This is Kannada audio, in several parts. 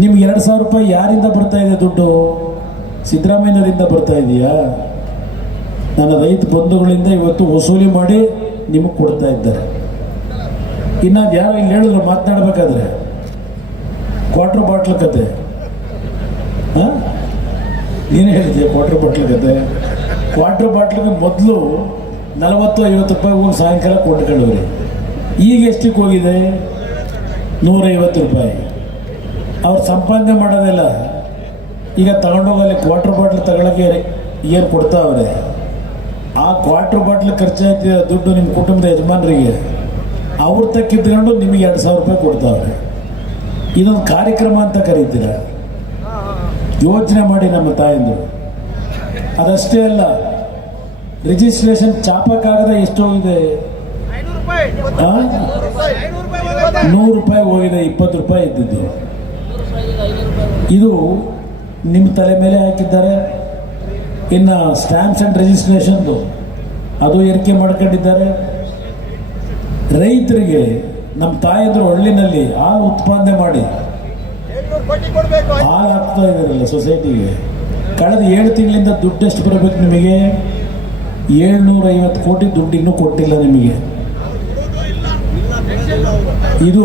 ನಿಮ್ಗೆ 2,000 ರೂಪಾಯಿ ಯಾರಿಂದ ಬರ್ತಾ ಇದೆ ದುಡ್ಡು? ಸಿದ್ದರಾಮಯ್ಯನವರಿಂದ ಬರ್ತಾ ಇದೆಯಾ? ನನ್ನ ರೈತ ಬಂಧುಗಳಿಂದ ಇವತ್ತು ವಸೂಲಿ ಮಾಡಿ ನಿಮಗೆ ಕೊಡ್ತಾ ಇದ್ದಾರೆ. ಇನ್ನು ಯಾರು ಇಲ್ಲಿ ಹೇಳಿದ್ರು ಮಾತನಾಡಬೇಕಾದ್ರೆ ಕ್ವಾರ್ಟರ್ ಬಾಟ್ಲ್ ಕತೆ, ನೀನು ಹೇಳಿದ್ದೆ ಕ್ವಾರ್ಟರ್ ಬಾಟ್ಲ್ ಕತೆ. ಕ್ವಾರ್ಟರ್ ಬಾಟ್ಲಿಗೆ ಮೊದಲು 40-50 ರೂಪಾಯಿ ಹೋಗಿ ಸಾಯಂಕಾಲ ಕೊಂಡ್ಕೊಳ್ಳೋರಿ. ಈಗ ಎಷ್ಟಕ್ಕೆ ಹೋಗಿದೆ? 150 ರೂಪಾಯಿ. ಅವ್ರು ಸಂಪಾದನೆ ಮಾಡೋದಿಲ್ಲ. ಈಗ ತಗೊಂಡೋಗಲ್ಲಿ ಕ್ವಾರ್ಟರ್ ಬಾಟ್ಲ್ ತಗೊಳ್ಳೋಕ್ಕೆ ಏನು ಕೊಡ್ತಾವ್ರೆ, ಆ ಕ್ವಾರ್ಟರ್ ಬಾಟ್ಲ್ ಖರ್ಚಾಯ್ತಿದ ದುಡ್ಡು ನಿಮ್ಮ ಕುಟುಂಬದ ಯಜಮಾನರಿಗೆ ಅವ್ರು ತಕ್ಕಿದ್ಕೊಂಡು ನಿಮಗೆ 2,000 ರೂಪಾಯಿ ಕೊಡ್ತಾವ್ರೆ. ಇದೊಂದು ಕಾರ್ಯಕ್ರಮ ಅಂತ ಕರೀತೀರ? ಯೋಚನೆ ಮಾಡಿ ನಮ್ಮ ತಾಯಂದರು. ಅದಷ್ಟೇ ಅಲ್ಲ, ರಿಜಿಸ್ಟ್ರೇಷನ್ ಚಾಪಕ್ಕಾಗದ ಎಷ್ಟು ಹೋಗಿದೆ? 100 ರೂಪಾಯಿ ಹೋಗಿದೆ. 20 ರೂಪಾಯಿ ಇದ್ದಿದ್ದು ಇದು ನಿಮ್ಮ ತಲೆ ಮೇಲೆ ಹಾಕಿದ್ದಾರೆ. ಇನ್ನು ಸ್ಟ್ಯಾಂಪ್ಸ್ ಆ್ಯಂಡ್ ರಿಜಿಸ್ಟ್ರೇಷನ್ದು ಅದು ಏರಿಕೆ ಮಾಡ್ಕೊಂಡಿದ್ದಾರೆ. ರೈತರಿಗೆ ನಮ್ಮ ತಾಯಂದರು ಹಳ್ಳಿನಲ್ಲಿ ಹಾಲು ಉತ್ಪಾದನೆ ಮಾಡಿ ಹಾಲು ಹಾಕ್ತಾ ಇದ್ದಾರಲ್ಲ ಸೊಸೈಟಿಗೆ, ಕಳೆದ 7 ತಿಂಗಳಿಂದ ದುಡ್ಡು ಎಷ್ಟು ಬರಬೇಕು ನಿಮಗೆ? 750 ಕೋಟಿ ದುಡ್ಡು ಇನ್ನೂ ಕೊಟ್ಟಿಲ್ಲ ನಿಮಗೆ. ಇದು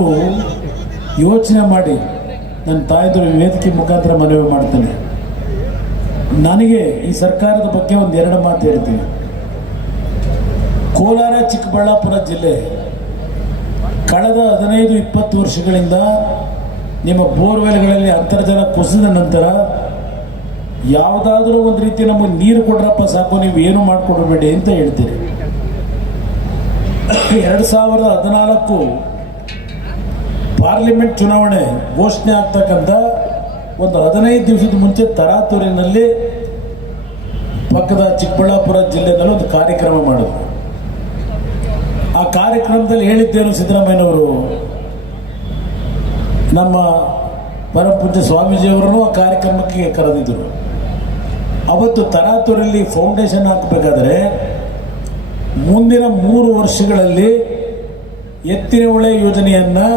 ಯೋಚನೆ ಮಾಡಿ. ನನ್ನ ತಾಯಂದರು ವೇದಿಕೆ ಮುಖಾಂತರ ಮನವಿ ಮಾಡ್ತೇನೆ. ನನಗೆ ಈ ಸರ್ಕಾರದ ಬಗ್ಗೆ 1-2 ಮಾತು ಹೇಳ್ತೀನಿ. ಕೋಲಾರ ಚಿಕ್ಕಬಳ್ಳಾಪುರ ಜಿಲ್ಲೆ ಕಳೆದ 15-20 ವರ್ಷಗಳಿಂದ ನಿಮ್ಮ ಬೋರ್ವೆಲ್ಗಳಲ್ಲಿ ಅಂತರ್ಜಲ ಕುಸಿದ ನಂತರ ಯಾವುದಾದ್ರೂ ಒಂದು ರೀತಿ ನಮಗೆ ನೀರು ಕೊಡ್ರಪ್ಪ ಸಾಕು, ನೀವು ಏನು ಮಾಡಿಕೊಡ್ಬೇಡಿ ಅಂತ ಹೇಳ್ತೀರಿ. 2014 ಪಾರ್ಲಿಮೆಂಟ್ ಚುನಾವಣೆ ಘೋಷಣೆ ಆಗ್ತಕ್ಕಂಥ ಒಂದು 15 ದಿವಸದ ಮುಂಚೆ ತರಾತೂರಿನಲ್ಲಿ ಪಕ್ಕದ ಚಿಕ್ಕಬಳ್ಳಾಪುರ ಜಿಲ್ಲೆಯಲ್ಲಿ ಒಂದು ಕಾರ್ಯಕ್ರಮ ಮಾಡಿದ್ರು. ಆ ಕಾರ್ಯಕ್ರಮದಲ್ಲಿ ಹೇಳಿದ್ದೇನು, ಸಿದ್ದರಾಮಯ್ಯನವರು ನಮ್ಮ ಪರಮಪೂಜ್ಯ ಸ್ವಾಮೀಜಿಯವರನ್ನು ಆ ಕಾರ್ಯಕ್ರಮಕ್ಕೆ ಕರೆದಿದ್ದರು. ಅವತ್ತು ತರಾತೂರಲ್ಲಿ ಫೌಂಡೇಶನ್ ಹಾಕಬೇಕಾದ್ರೆ ಮುಂದಿನ 3 ವರ್ಷಗಳಲ್ಲಿ ಎತ್ತಿನ ಹೊಳೆ ಯೋಜನೆಯನ್ನು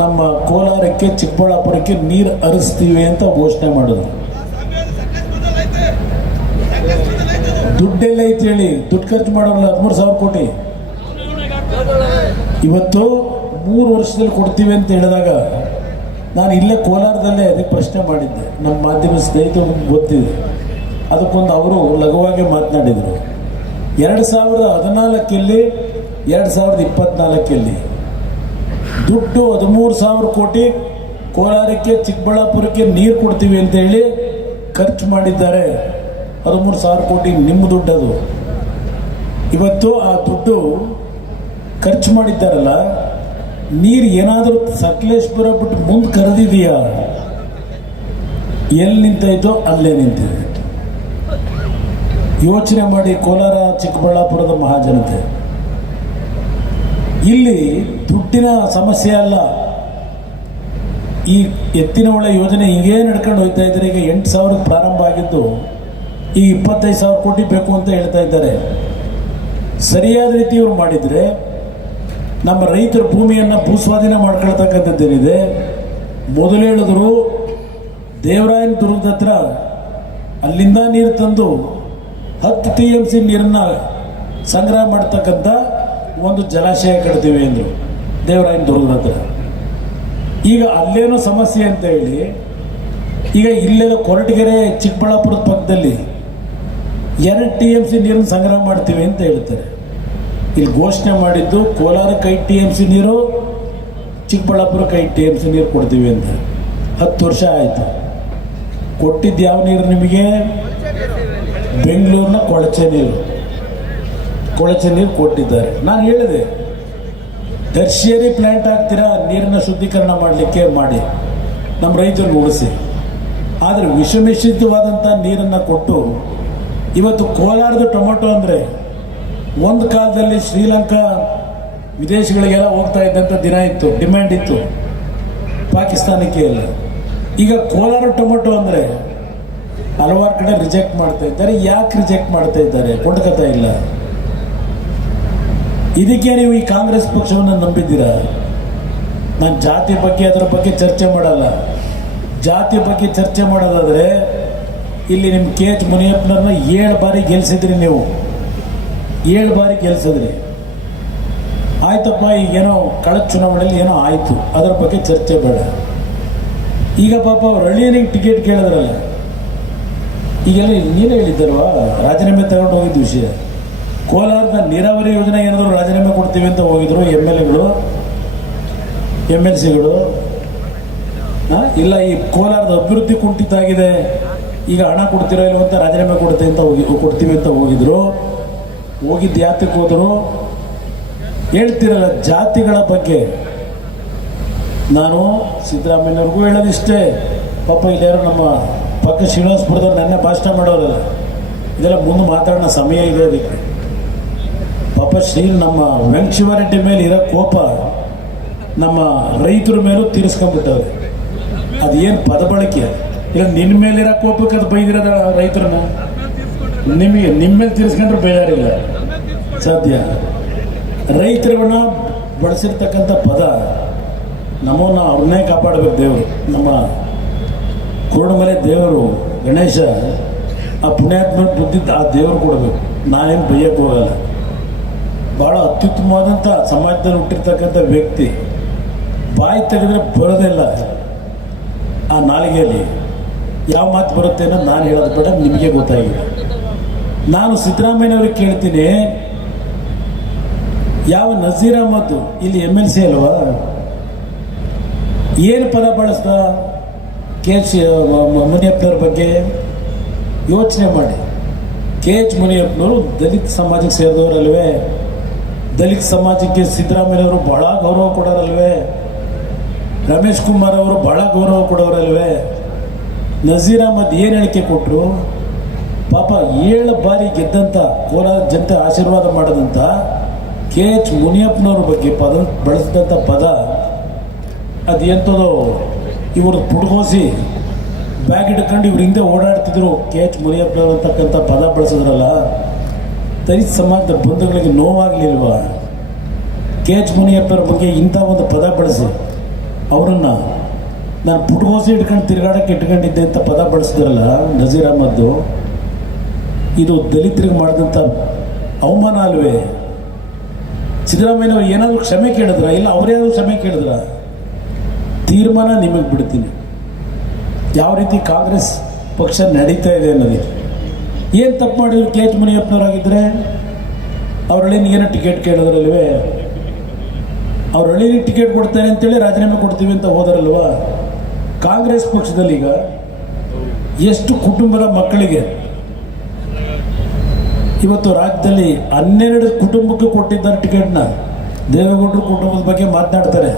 ನಮ್ಮ ಕೋಲಾರಕ್ಕೆ ಚಿಕ್ಕಬಳ್ಳಾಪುರಕ್ಕೆ ನೀರು ಹರಿಸ್ತೀವಿ ಅಂತ ಘೋಷಣೆ ಮಾಡಿದ್ರು. ದುಡ್ಡೆಲ್ಲ ಐತೆ ಹೇಳಿ ದುಡ್ಡು ಖರ್ಚು ಮಾಡೋಲ್ಲ. 13,000 ಕೋಟಿ ಇವತ್ತು 3 ವರ್ಷದಲ್ಲಿ ಕೊಡ್ತೀವಿ ಅಂತ ಹೇಳಿದಾಗ ನಾನು ಇಲ್ಲೇ ಕೋಲಾರದಲ್ಲೇ ಅದಕ್ಕೆ ಪ್ರಶ್ನೆ ಮಾಡಿದ್ದೆ. ನಮ್ಮ ಮಾಧ್ಯಮ ಸ್ನೇಹಿತರು ಗೊತ್ತಿದೆ, ಅದಕ್ಕೊಂದು ಅವರು ಲಘುವಾಗಿ ಮಾತನಾಡಿದರು. 2014 2024 ದುಡ್ಡು 13,000 ಕೋಟಿ ಕೋಲಾರಕ್ಕೆ ಚಿಕ್ಕಬಳ್ಳಾಪುರಕ್ಕೆ ನೀರು ಕೊಡ್ತೀವಿ ಅಂತ ಹೇಳಿ ಖರ್ಚು ಮಾಡಿದ್ದಾರೆ. 13,000 ಕೋಟಿ ನಿಮ್ಮ ದುಡ್ಡು. ಅದು ಇವತ್ತು ಆ ದುಡ್ಡು ಖರ್ಚು ಮಾಡಿದ್ದಾರಲ್ಲ, ನೀರು ಏನಾದರೂ ಸಕಲೇಶ್ಪುರ ಬಿಟ್ಟು ಮುಂದೆ ಕರೆದಿದೆಯಾ? ಎಲ್ಲಿ ನಿಂತಾಯ್ತೋ ಅಲ್ಲೇ ನಿಂತಿದೆ. ಯೋಚನೆ ಮಾಡಿ ಕೋಲಾರ ಚಿಕ್ಕಬಳ್ಳಾಪುರದ ಮಹಾಜನತೆ. ಇಲ್ಲಿ ದುಡ್ಡಿನ ಸಮಸ್ಯೆ ಅಲ್ಲ. ಈ ಎತ್ತಿನ ಹೊಳೆ ಯೋಜನೆ ಹೀಗೇ ನಡ್ಕೊಂಡು ಹೋಗ್ತಾ ಇದ್ದಾರೆ. ಈಗ 8,000 ಪ್ರಾರಂಭ ಆಗಿದ್ದು ಈ 25,000 ಕೋಟಿ ಬೇಕು ಅಂತ ಹೇಳ್ತಾ ಇದ್ದಾರೆ. ಸರಿಯಾದ ರೀತಿ ಇವರು ಮಾಡಿದರೆ ನಮ್ಮ ರೈತರ ಭೂಮಿಯನ್ನು ಭೂಸ್ವಾಧೀನ ಮಾಡ್ಕೊಳ್ತಕ್ಕಂಥದ್ದೇನಿದೆ. ಮೊದಲು ಹೇಳಿದ್ರು ದೇವರಾಯನ ದುರ್ಗದ ಹತ್ರ ಅಲ್ಲಿಂದ ನೀರು ತಂದು 10 TMC ನೀರನ್ನು ಸಂಗ್ರಹ ಮಾಡ್ತಕ್ಕಂಥ ಒಂದು ಜಲಾಶಯ ಕಟ್ತೀವಿ ಅಂದರು ದೇವರಾಯನ ದುರ್ಗದ ಹತ್ರ. ಈಗ ಅಲ್ಲೇನೋ ಸಮಸ್ಯೆ ಅಂತ ಹೇಳಿ ಈಗ ಇಲ್ಲೆಲ್ಲ ಕೊರಟಗೆರೆ ಚಿಕ್ಕಬಳ್ಳಾಪುರದ ಪಕ್ಕದಲ್ಲಿ 2 TMC ನೀರನ್ನು ಸಂಗ್ರಹ ಮಾಡ್ತೀವಿ ಅಂತ ಹೇಳ್ತಾರೆ. ಇಲ್ಲಿ ಘೋಷಣೆ ಮಾಡಿದ್ದು ಕೋಲಾರಕ್ಕೆ 5 TMC ನೀರು, ಚಿಕ್ಕಬಳ್ಳಾಪುರಕ್ಕೆ 5 TMC ನೀರು ಕೊಡ್ತೀವಿ ಅಂತ. 10 ವರ್ಷ ಆಯಿತು. ಕೊಟ್ಟಿದ್ದು ಯಾವ ನೀರು ನಿಮಗೆ? ಬೆಂಗಳೂರಿನ ಕೊಳಚೆ ನೀರು ಕೊಟ್ಟಿದ್ದಾರೆ. ನಾನು ಹೇಳಿದೆ, ಟರ್ಷಿಯರಿ ಪ್ಲ್ಯಾಂಟ್ ಹಾಕ್ತೀರಾ ನೀರನ್ನ ಶುದ್ಧೀಕರಣ ಮಾಡಲಿಕ್ಕೆ ಮಾಡಿ ನಮ್ಮ ರೈತರನ್ನು ಉಳಿಸಿ. ಆದರೆ ವಿಷಮಿಶ್ರಿತವಾದಂಥ ನೀರನ್ನು ಕೊಟ್ಟು ಇವತ್ತು ಕೋಲಾರದ ಟೊಮೊಟೊ ಅಂದರೆ ಒಂದು ಕಾಲದಲ್ಲಿ ಶ್ರೀಲಂಕಾ ವಿದೇಶಗಳಿಗೆಲ್ಲ ಹೋಗ್ತಾ ಇದ್ದಂಥ ದಿನ ಇತ್ತು, ಡಿಮ್ಯಾಂಡ್ ಇತ್ತು, ಪಾಕಿಸ್ತಾನಕ್ಕೆ ಎಲ್ಲ. ಈಗ ಕೋಲಾರ ಟೊಮೊಟೊ ಅಂದರೆ ಹಲವಾರು ಕಡೆ ರಿಜೆಕ್ಟ್ ಮಾಡ್ತಾ ಇದ್ದಾರೆ. ಯಾಕೆ ರಿಜೆಕ್ಟ್ ಮಾಡ್ತಾ ಇದ್ದಾರೆ? ಕೊಂಡ್ಕೊತಾ ಇಲ್ಲ. ಇದಕ್ಕೆ ನೀವು ಈ ಕಾಂಗ್ರೆಸ್ ಪಕ್ಷವನ್ನು ನಂಬಿದ್ದೀರಾ? ನಾನು ಜಾತಿ ಬಗ್ಗೆ ಅದರ ಬಗ್ಗೆ ಚರ್ಚೆ ಮಾಡಲ್ಲ. ಜಾತಿ ಬಗ್ಗೆ ಚರ್ಚೆ ಮಾಡೋದಾದರೆ ಇಲ್ಲಿ ನಿಮ್ಮ ಕೆ ಎಚ್ ಮುನಿಯಪ್ಪನವ್ರನ್ನ 7 ಬಾರಿ ಗೆಲ್ಸಿದ್ರಿ ನೀವು, 7 ಬಾರಿ ಗೆಲ್ಸಿದ್ರಿ. ಆಯ್ತಪ್ಪ, ಈಗೇನೋ ಕಳೆದ ಚುನಾವಣೆಯಲ್ಲಿ ಏನೋ ಆಯಿತು, ಅದರ ಬಗ್ಗೆ ಚರ್ಚೆ ಬೇಡ. ಈಗ ಪಾಪ ಅವ್ರು ಹಳ್ಳಿಯನಿಗೆ ಟಿಕೆಟ್ ಕೇಳಿದ್ರಲ್ಲ, ಈಗೆಲ್ಲ ನೀನೇ ಹೇಳಿದ್ದಲ್ವಾ ರಾಜೀನಾಮೆ ತಗೊಂಡು ಹೋಗಿದ್ದ ವಿಷಯ. ಕೋಲಾರದ ನೀರಾವರಿ ಯೋಜನೆ ಏನಾದರೂ ರಾಜೀನಾಮೆ ಕೊಡ್ತೀವಿ ಅಂತ ಹೋಗಿದ್ರು MLCಗಳು. ಇಲ್ಲ, ಈ ಕೋಲಾರದ ಅಭಿವೃದ್ಧಿ ಕುಂಠಿತ ಆಗಿದೆ, ಈಗ ಹಣ ಕೊಡ್ತಿರೋ ಇಲ್ವ ಅಂತ ರಾಜೀನಾಮೆ ಕೊಡ್ತೀವಿ ಅಂತ ಹೋಗಿದ್ದು ಯಾತಕ್ಕೆ ಹೋದರು? ಹೇಳ್ತಿರಲ್ಲ ಜಾತಿಗಳ ಬಗ್ಗೆ. ನಾನು ಸಿದ್ದರಾಮಯ್ಯವ್ರಿಗೂ ಹೇಳೋದಿಷ್ಟೇ, ಪಾಪ ಇಲ್ಲಾರು ನಮ್ಮ ಪಕ್ಕ ಶ್ರೀನಿವಾಸಪುರದವ್ರು ನನ್ನ ಭಾಷಣ ಮಾಡೋರಲ್ಲ, ಇದೆಲ್ಲ ಮುಂದೆ ಮಾತಾಡೋಣ ಸಮಯ ಇದೆ ಅದಕ್ಕೆ. ಪಾಪ ನಮ್ಮ ವೆಂಕಟಶಿವರೆಡ್ಡಿ ಮೇಲೆ ಇರೋ ಕೋಪ ನಮ್ಮ ರೈತರ ಮೇಲೂ ತೀರಿಸ್ಕೊಂಡ್ಬಿಟ್ಟವ್ರೆ. ಅದೇನು ಪದ ಬಳಕೆ? ಇಲ್ಲ ನಿನ್ನ ಮೇಲಿರೋ ಕೋಪಕ್ಕೆ ಅದು ಬೈದಿರೋದ ರೈತರನ್ನ, ನಿಮ್ಮ ಮೇಲೆ ತೀರಿಸ್ಕೊಂಡ್ರೆ ಬೇಜಾರಿಲ್ಲ ಸಾಧ್ಯ. ರೈತರುಗಳನ್ನ ಬಳಸಿರ್ತಕ್ಕಂಥ ಪದ ನಮ್ಮನ್ನ ಅವ್ರನ್ನೇ ಕಾಪಾಡಬೇಕು ದೇವರು. ನಮ್ಮ ಕುರುಡಮಲೆ ದೇವರು ಗಣೇಶ, ಆ ಪುಣ್ಯಾತ್ಮ ಬುದ್ಧಿದ್ದು ಆ ದೇವರು ಕೊಡಬೇಕು. ನಾನೇನು ಬೈಯಕ್ಕೆ ಹೋಗಲ್ಲ. ಭಾಳ ಅತ್ಯುತ್ತಮವಾದಂಥ ಸಮಾಜದಲ್ಲಿ ಹುಟ್ಟಿರ್ತಕ್ಕಂಥ ವ್ಯಕ್ತಿ, ಬಾಯಿ ತೆಗೆದ್ರೆ ಬರೋದಿಲ್ಲ. ಆ ನಾಲಿಗೆಯಲ್ಲಿ ಯಾವ ಮಾತು ಬರುತ್ತೆ ಅನ್ನೋದು ನಾನು ಹೇಳೋದು ಬೇಡ, ನಿಮಗೆ ಗೊತ್ತಾಗಿದೆ. ನಾನು ಸಿದ್ದರಾಮಯ್ಯವ್ರಿಗೆ ಕೇಳ್ತೀನಿ, ಯಾವ ನಜೀರ್ ಅಹಮದ್ ಇಲ್ಲಿ MLC ಅಲ್ವಾ, ಏನು ಪದ ಬಳಸ್ದ ಕೆ ಎಚ್ ಮುನಿಯಪ್ಪನವ್ರ ಬಗ್ಗೆ ಯೋಚನೆ ಮಾಡಿ. ಕೆ ಎಚ್ ಮುನಿಯಪ್ಪನವರು ದಲಿತ ಸಮಾಜಕ್ಕೆ ಸೇರಿದವರಲ್ವೇ? ದಲಿತ ಸಮಾಜಕ್ಕೆ ಸಿದ್ದರಾಮಯ್ಯವರು ಬಹಳ ಗೌರವ ಕೊಡೋರಲ್ವೇ? ರಮೇಶ್ ಕುಮಾರ್ ಅವರು ಬಹಳ ಗೌರವ ಕೊಡೋರಲ್ವೇ? ನಜೀರ್ ಅಹಮದ್ ಏನು ಹೇಳಿಕೆ ಕೊಟ್ಟರು? ಪಾಪ 7 ಬಾರಿ ಗೆದ್ದಂಥ ಕೋಲಾರ ಜನತೆ ಆಶೀರ್ವಾದ ಮಾಡೋದಂಥ ಕೆ ಎಚ್ ಮುನಿಯಪ್ಪನವ್ರ ಬಗ್ಗೆ ಬಳಸಿದಂಥ ಪದ ಅದು ಎಂಥದೋ. ಇವರು ಪುಡ್ಗೋಸಿ ಬ್ಯಾಗ್ ಹಿಡ್ಕೊಂಡು ಇವ್ರ ಹಿಂದೆ ಓಡಾಡ್ತಿದ್ರು. ಕೆ ಎಚ್ ಮುನಿಯಪ್ಪನವ್ರು ಅಂತಕ್ಕಂಥ ಪದ ಬಳಸಿದ್ರಲ್ಲ, ದಲಿತ ಸಮಾಜದ ಬಂಧುಗಳಿಗೆ ನೋವಾಗಲಿಲ್ವಾ? ಕೆ ಎಚ್ ಮುನಿಯಪ್ಪನವ್ರ ಬಗ್ಗೆ ಇಂಥ ಒಂದು ಪದ ಬಳಸಿ ಅವರನ್ನು ನಾನು ಪುಟ್ಗೋಸಿ ಹಿಡ್ಕೊಂಡು ತಿರುಗಾಡಕ್ಕೆ ಇಟ್ಕೊಂಡಿದ್ದೆ ಅಂತ ಪದ ಬಳಸಿದ್ರಲ್ಲ ನಜೀರ್ ಅಹಮದ್, ಇದು ದಲಿತರಿಗೆ ಮಾಡಿದಂಥ ಅವಮಾನ ಅಲ್ವೇ? ಸಿದ್ದರಾಮಯ್ಯನವ್ರು ಏನಾದರೂ ಕ್ಷಮೆ ಕೇಳಿದ್ರ? ಇಲ್ಲ ಅವರೇನಾದರೂ ಕ್ಷಮೆ ಕೇಳಿದ್ರ? ತೀರ್ಮಾನ ನಿಮಗೆ ಬಿಡ್ತೀನಿ, ಯಾವ ರೀತಿ ಕಾಂಗ್ರೆಸ್ ಪಕ್ಷ ನಡೀತಾ ಇದೆ ಅನ್ನೋದು. ಏನು ತಪ್ಪು ಮಾಡಿದ್ರು ಕೆ ಎಚ್ ಮುನಿಯಪ್ಪನವರಾಗಿದ್ದರೆ? ಅವ್ರ ಹಳ್ಳಿನಿಗೆ ಏನೋ ಟಿಕೆಟ್ ಕೇಳಿದ್ರಲ್ವೇ? ಅವ್ರ ಹಳ್ಳಿಗೆ ಟಿಕೆಟ್ ಕೊಡ್ತಾರೆ ಅಂತೇಳಿ ರಾಜೀನಾಮೆ ಕೊಡ್ತೀವಿ ಅಂತ ಹೋದರಲ್ವ? ಕಾಂಗ್ರೆಸ್ ಪಕ್ಷದಲ್ಲಿ ಈಗ ಎಷ್ಟು ಕುಟುಂಬದ ಮಕ್ಕಳಿಗೆ ಇವತ್ತು ರಾಜ್ಯದಲ್ಲಿ 12 ಕುಟುಂಬಕ್ಕೆ ಕೊಟ್ಟಿದ್ದಾರೆ ಟಿಕೆಟ್ನ. ದೇವೇಗೌಡರು ಕುಟುಂಬದ ಬಗ್ಗೆ ಮಾತನಾಡ್ತಾರೆ,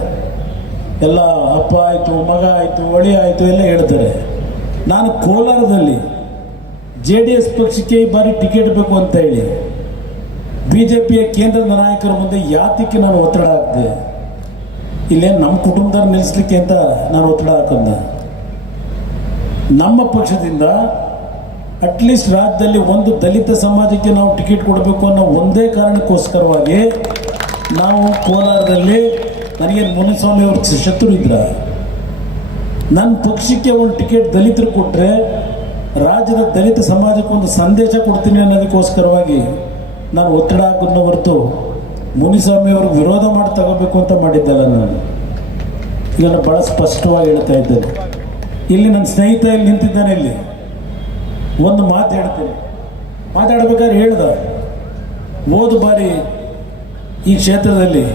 ಎಲ್ಲ ಅಪ್ಪ ಆಯಿತು, ಮಗ ಆಯಿತು, ಒಳಿ ಆಯಿತು ಎಲ್ಲ ಹೇಳ್ತಾರೆ. ನಾನು ಕೋಲಾರದಲ್ಲಿ JDS ಪಕ್ಷಕ್ಕೆ ಈ ಬಾರಿ ಟಿಕೆಟ್ ಬೇಕು ಅಂತ ಹೇಳಿ BJPಯ ಕೇಂದ್ರದ ನಾಯಕರ ಮುಂದೆ ಯಾತಕ್ಕೆ ನಾನು ಒತ್ತಡ ಹಾಕಿದೆ? ಇಲ್ಲೇನು ನಮ್ಮ ಕುಟುಂಬದವ್ರು ನಿಲ್ಲಿಸ್ಲಿಕ್ಕೆ ಅಂತ ನಾನು ಒತ್ತಡ ಹಾಕಂದ? ನಮ್ಮ ಪಕ್ಷದಿಂದ ಅಟ್ಲೀಸ್ಟ್ ರಾಜ್ಯದಲ್ಲಿ ಒಂದು ದಲಿತ ಸಮಾಜಕ್ಕೆ ನಾವು ಟಿಕೆಟ್ ಕೊಡಬೇಕು ಅನ್ನೋ ಒಂದೇ ಕಾರಣಕ್ಕೋಸ್ಕರವಾಗಿ ನಾವು ಕೋಲಾರದಲ್ಲಿ, ನನಗೆ ಮುನಿಸ್ವಾಮಿ ಅವ್ರ ಶತ್ರು ಇದ್ರ, ನನ್ನ ಪಕ್ಷಕ್ಕೆ ಒಂದು ಟಿಕೆಟ್ ದಲಿತರು ಕೊಟ್ಟರೆ ರಾಜ್ಯದ ದಲಿತ ಸಮಾಜಕ್ಕೆ ಒಂದು ಸಂದೇಶ ಕೊಡ್ತೀನಿ ಅನ್ನೋದಕ್ಕೋಸ್ಕರವಾಗಿ ನಾನು ಒತ್ತಡ ಹಾಕೋದನ್ನ ಹೊರತು ಮುನಿಸ್ವಾಮಿ ಅವ್ರಿಗೆ ವಿರೋಧ ಮಾಡಿ ತಗೋಬೇಕು ಅಂತ ಮಾಡಿದ್ದಲ್ಲ. ನಾನು ಇದನ್ನು ಭಾಳ ಸ್ಪಷ್ಟವಾಗಿ ಹೇಳ್ತಾ ಇದ್ದೇನೆ. ಇಲ್ಲಿ ನನ್ನ ಸ್ನೇಹಿತ ಇಲ್ಲಿ ನಿಂತಿದ್ದಾನೆ, ಇಲ್ಲಿ ಒಂದು ಮಾತು ಹೇಳ್ತೇನೆ. ಮಾತಾಡ್ಬೇಕಾದ್ರೆ ಹೇಳ್ದ, ಹೋದ ಬಾರಿ ಈ ಕ್ಷೇತ್ರದಲ್ಲಿ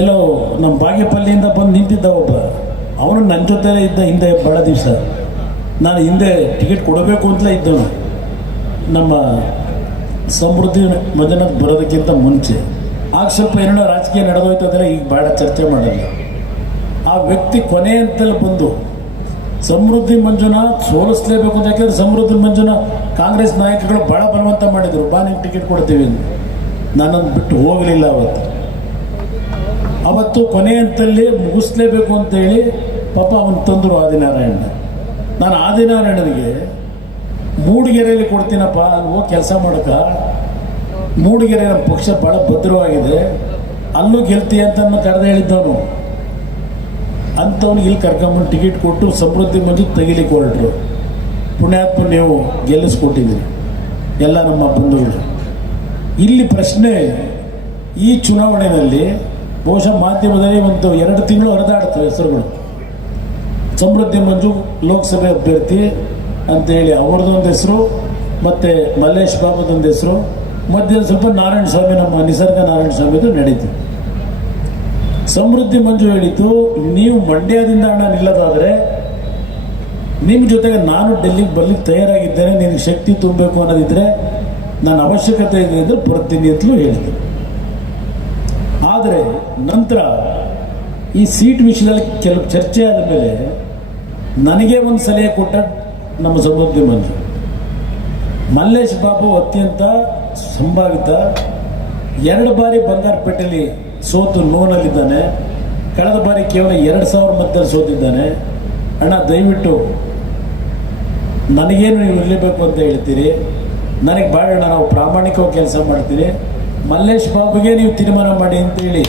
ಎಲ್ಲೋ ನಮ್ಮ ಬಾಗೇಪಲ್ಲಿಯಿಂದ ಬಂದು ನಿಂತಿದ್ದ ಒಬ್ಬ, ಅವನು ನನ್ನ ಜೊತೆಲೇ ಇದ್ದ ಹಿಂದೆ ಭಾಳ ದಿವಸ. ನಾನು ಹಿಂದೆ ಟಿಕೆಟ್ ಕೊಡಬೇಕು ಅಂತಲೇ ಇದ್ದವನು, ನಮ್ಮ ಸಮೃದ್ಧಿ ಮಂಜುನಾಥ್ ಬರೋದಕ್ಕಿಂತ ಮುಂಚೆ. ಆಗ ಸ್ವಲ್ಪ ಏನೋ ರಾಜಕೀಯ ನಡೆದೋಯ್ತು ಅಂದರೆ ಈಗ ಭಾಳ ಚರ್ಚೆ ಮಾಡಲ್ಲ. ಆ ವ್ಯಕ್ತಿ ಕೊನೆ ಅಂತಲೇ ಬಂದು ಸಮೃದ್ಧಿ ಮಂಜುನಾಥ್ ಸೋಲಿಸಲೇಬೇಕು ಅಂತ. ಯಾಕೆಂದರೆ ಸಮೃದ್ಧಿ ಮಂಜುನಾಥ್ ಕಾಂಗ್ರೆಸ್ ನಾಯಕರುಗಳು ಭಾಳ ಬಲವಂತ ಮಾಡಿದರು, ಬಾ ನಿಮ್ಗೆ ಟಿಕೆಟ್ ಕೊಡ್ತೀವಿ ಅಂತ. ನನ್ನನ್ನು ಬಿಟ್ಟು ಹೋಗಲಿಲ್ಲ ಅವತ್ತು ಕೊನೆ ಅಂತಲ್ಲಿ ಮುಗಿಸ್ಲೇಬೇಕು ಅಂತೇಳಿ ಪಾಪ ಅವನು ತಂದರು ಆದಿನಾರಾಯಣ. ನಾನು ಆದಿನಾರಾಯಣನಿಗೆ ಮೂಡಿಗೆರೆಯಲ್ಲಿ ಕೊಡ್ತೀನಪ್ಪ, ಅಲ್ಲಿ ಹೋಗಿ ಕೆಲಸ ಮಾಡಕ. ಮೂಡಿಗೆರೆ ನಮ್ಮ ಪಕ್ಷ ಭಾಳ ಭದ್ರವಾಗಿದೆ, ಅಲ್ಲೂ ಗೆಲ್ತಿ ಅಂತ ಕರೆದು ಹೇಳಿದ್ದವನು. ಅಂಥವ್ನಿಗೆ ಇಲ್ಲಿ ಕರ್ಕೊಂಬಂದು ಟಿಕೆಟ್ ಕೊಟ್ಟು ಸಮೃದ್ಧಿ ಮಂಜು ತೆಗಿಲಿಕ್ಕೆ ಹೊರಟರು. ಪುಣ್ಯಾತ್ಮ ನೀವು ಗೆಲ್ಲಿಸ್ಕೊಟ್ಟಿದ್ದೀರಿ ಎಲ್ಲ ನಮ್ಮ ಬಂಧುಗಳು. ಇಲ್ಲಿ ಪ್ರಶ್ನೆ, ಈ ಚುನಾವಣೆಯಲ್ಲಿ ಬಹುಶಃ ಮಾಧ್ಯಮದಲ್ಲಿ ಒಂದು 2 ತಿಂಗಳು ಹರಿದಾಡ್ತವೆ ಹೆಸರುಗಳು. ಸಮೃದ್ಧಿ ಮಂಜು ಲೋಕಸಭೆ ಅಭ್ಯರ್ಥಿ ಅಂತೇಳಿ ಅವ್ರದ್ದೊಂದು ಹೆಸರು, ಮತ್ತು ಮಲ್ಲೇಶ್ ಬಾಬುದೊಂದು ಹೆಸರು, ಮಧ್ಯ ಸ್ವಲ್ಪ ನಾರಾಯಣ ಸ್ವಾಮಿ, ನಮ್ಮ ನಿಸರ್ಗ ನಾರಾಯಣ ಸ್ವಾಮಿದು ನಡೀತು. ಸಮೃದ್ಧಿ ಮಂಜು ಹೇಳಿತು, ನೀವು ಮಂಡ್ಯದಿಂದ ಹಣ ನಿಲ್ಲದಾದರೆ ನಿಮ್ಮ ಜೊತೆಗೆ ನಾನು ಡೆಲ್ಲಿಗೆ ಬರ್ಲಿಕ್ಕೆ ತಯಾರಾಗಿದ್ದೇನೆ, ನಿನಗೆ ಶಕ್ತಿ ತುಂಬಬೇಕು ಅನ್ನೋದಿದ್ದರೆ ನನ್ನ ಅವಶ್ಯಕತೆ ಇದೆ ಅಂದರೆ ಬರ್ತೀನಿ ಅಂತಲೂ ಹೇಳಿದೆ. ಆದರೆ ನಂತರ ಈ ಸೀಟ್ ವಿಷಯದಲ್ಲಿ ಕೆಲವು ಚರ್ಚೆ ಆದ ಮೇಲೆ ನನಗೆ ಒಂದು ಸಲಹೆ ಕೊಟ್ಟ ನಮ್ಮ ಸಮೃದ್ಧಿ ಮಂಜು. ಮಲ್ಲೇಶ್ ಬಾಬು ಅತ್ಯಂತ ಸಂಭಾವಿತ, 2 ಬಾರಿ ಬಂಗಾರಪೇಟೆಯಲ್ಲಿ ಸೋತು ನೋನಲ್ಲಿದ್ದಾನೆ. ಕಳೆದ ಬಾರಿ ಕೇವಲ 2000 ಮತದಲ್ಲಿ ಸೋತಿದ್ದಾನೆ. ಅಣ್ಣ ದಯವಿಟ್ಟು ನನಗೇನು ನೀವು ಇರಲೇಬೇಕು ಅಂತ ಹೇಳ್ತೀರಿ, ನನಗೆ ಬೇಡ, ನಾವು ಪ್ರಾಮಾಣಿಕವಾಗಿ ಕೆಲಸ ಮಾಡ್ತೀರಿ, ಮಲ್ಲೇಶ್ ಬಾಬುಗೆ ನೀವು ತೀರ್ಮಾನ ಮಾಡಿ ಅಂತೇಳಿ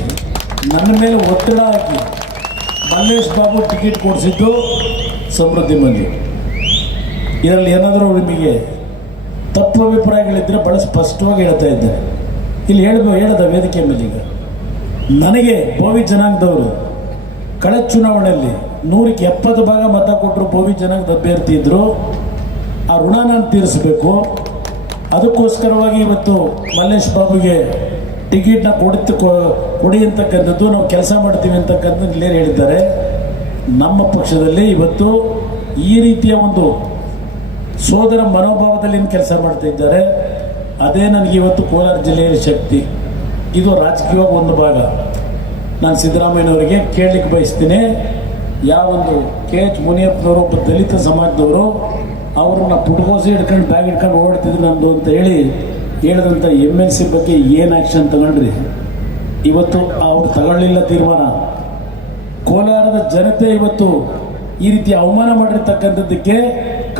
ನನ್ನ ಮೇಲೆ ಒತ್ತಡ ಹಾಕಿ ಮಲ್ಲೇಶ್ ಬಾಬು ಟಿಕೆಟ್ ಕೊಡಿಸಿದ್ದು ಸಮೃದ್ಧಿ ಮಂಜು. ಇದರಲ್ಲಿ ಏನಾದರೂ ನಿಮಗೆ ತಪ್ಪು ಅಭಿಪ್ರಾಯಗಳಿದ್ದರೆ ಭಾಳ ಸ್ಪಷ್ಟವಾಗಿ ಹೇಳ್ತಾ ಇದ್ದಾರೆ. ಇಲ್ಲಿ ಹೇಳ್ದ ವೇದಿಕೆ ಮೇಲೆ ಈಗ ನನಗೆ ಬೋವಿ ಜನಾಂಗದವರು ಕಳೆದ ಚುನಾವಣೆಯಲ್ಲಿ 100ಕ್ಕೆ 70 ಭಾಗ ಮತ ಕೊಟ್ಟರು ಬೋವಿ ಜನಾಂಗದ ಅಭ್ಯರ್ಥಿ ಇದ್ದರು. ಆ ಋಣ ನಾನು ತೀರಿಸಬೇಕು, ಅದಕ್ಕೋಸ್ಕರವಾಗಿ ಇವತ್ತು ಮಲ್ಲೇಶ್ ಬಾಬುಗೆ ಟಿಕೆಟ್ನ ಕೊಡಿ ಅಂತಕ್ಕಂಥದ್ದು, ನಾವು ಕೆಲಸ ಮಾಡ್ತೀವಿ ಅಂತಕ್ಕಂಥದ್ದು ಇಲ್ಲೇ ಹೇಳಿದ್ದಾರೆ. ನಮ್ಮ ಪಕ್ಷದಲ್ಲಿ ಇವತ್ತು ಈ ರೀತಿಯ ಒಂದು ಸೋದರ ಮನೋಭಾವದಲ್ಲಿ ಕೆಲಸ ಮಾಡ್ತಾ ಇದ್ದಾರೆ. ಅದೇ ನನಗೆ ಇವತ್ತು ಕೋಲಾರ ಜಿಲ್ಲೆಯಲ್ಲಿ ಶಕ್ತಿ. ಇದು ರಾಜಕೀಯವಾಗಿ ಒಂದು ಭಾಗ. ನಾನು ಸಿದ್ದರಾಮಯ್ಯನವರಿಗೆ ಕೇಳಲಿಕ್ಕೆ ಬಯಸ್ತೀನಿ, ಯಾವೊಂದು KH ಮುನಿಯಪ್ಪನವರು ಒಬ್ಬ ದಲಿತ ಸಮಾಜದವರು ಅವ್ರನ್ನ ಪುಟ್ಕೋಸಿ ಹಿಡ್ಕೊಂಡು ಬ್ಯಾಗ್ ಹಿಡ್ಕೊಂಡು ಓಡ್ತಿದ್ರು ನಂದು ಅಂತ ಹೇಳಿದಂಥ MLC ಬಗ್ಗೆ ಏನು ಆ್ಯಕ್ಷನ್ ತಗೊಂಡ್ರಿ? ಇವತ್ತು ಅವ್ರು ತಗೊಳ್ಳಿಲ್ಲ ತೀರ್ಮಾನ. ಕೋಲಾರದ ಜನತೆ ಇವತ್ತು ಈ ರೀತಿ ಅವಮಾನ ಮಾಡಿರ್ತಕ್ಕಂಥದ್ದಕ್ಕೆ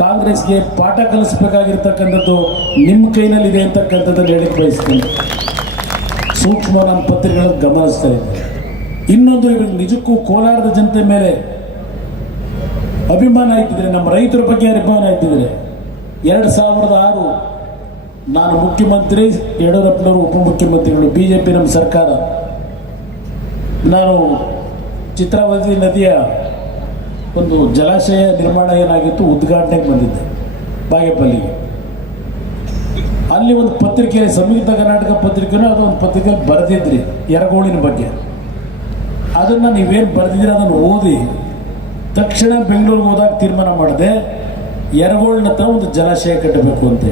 ಕಾಂಗ್ರೆಸ್ಗೆ ಪಾಠ ಕಲಿಸ್ಬೇಕಾಗಿರ್ತಕ್ಕಂಥದ್ದು ನಿಮ್ಮ ಕೈನಲ್ಲಿದೆ ಅಂತಕ್ಕಂಥದ್ದನ್ನು ಹೇಳಿಕ್ಕೆ ಬಯಸ್ತೀನಿ. ಸೂಕ್ಷ್ಮ ನನ್ನ ಪತ್ರಿಕೆಗಳನ್ನು ಗಮನಿಸ್ತಾ ಇದ್ದೆ. ಇನ್ನೊಂದು, ಇವಾಗ ನಿಜಕ್ಕೂ ಕೋಲಾರದ ಜನತೆ ಮೇಲೆ ಅಭಿಮಾನ ಇದ್ದಿದ್ರೆ, ನಮ್ಮ ರೈತರ ಬಗ್ಗೆ ಅಭಿಮಾನ ಇದ್ದಿದ್ರೆ, 2006 ನಾನು ಮುಖ್ಯಮಂತ್ರಿ, ಯಡಿಯೂರಪ್ಪನವರು ಉಪಮುಖ್ಯಮಂತ್ರಿಗಳು, BJP ನಮ್ಮ ಸರ್ಕಾರ, ನಾನು ಚಿತ್ರಾವತಿ ನದಿಯ ಒಂದು ಜಲಾಶಯ ನಿರ್ಮಾಣ ಏನಾಗಿತ್ತು ಉದ್ಘಾಟನೆಗೆ ಬಂದಿದ್ದೆ ಬಾಗೇಪಲ್ಲಿಗೆ. ಅಲ್ಲಿ ಒಂದು ಪತ್ರಿಕೆ, ಸಂಯುಕ್ತ ಕರ್ನಾಟಕ ಪತ್ರಿಕೆನೂ ಅದು ಒಂದು ಪತ್ರಿಕೆಯಲ್ಲಿ ಬರೆದಿದ್ರಿ ಯರಗೋಳಿನ ಬಗ್ಗೆ. ಅದನ್ನು ನೀವೇನು ಬರೆದಿದ್ದೀರಿ ಅದನ್ನು ಓದಿ ತಕ್ಷಣ ಬೆಂಗಳೂರಿಗೆ ಹೋದಾಗ ತೀರ್ಮಾನ ಮಾಡಿದೆ, ಯರಗೋಳಿನ ಹತ್ರ ಒಂದು ಜಲಾಶಯ ಕಟ್ಟಬೇಕು ಅಂತ.